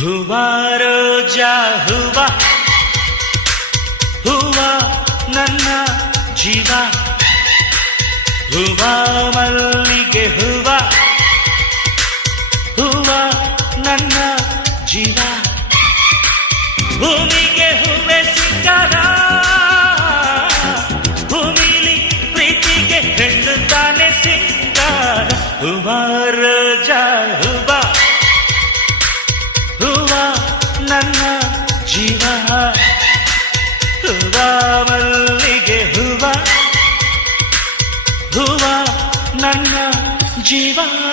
ಹೂವ ರೋಜಾ ಹೂವ ಹೂವ ನನ್ನ ಜೀವ ಹೂವ ಮಲ್ಲಿಗೆ ಹೂವ ಹೂವ ನನ್ನ ಜೀವ ಭೂಮಿಗೆ ಹೂವೆ ಸಿಂಗಾರ ಭೂಮಿಲಿ ಪ್ರೀತಿಗೆ ಹೆಣ್ಣು ತಾನೆ ಸಿಂಗಾರ ಹೂವ ರೋಜಾ ಹೂವ ಹೂವ ನನ್ನ ಜೀವ ಹೂವ ಮಲ್ಲಿಗೆ ಹೂವ ಹೂವ ನನ್ನ ಜೀವ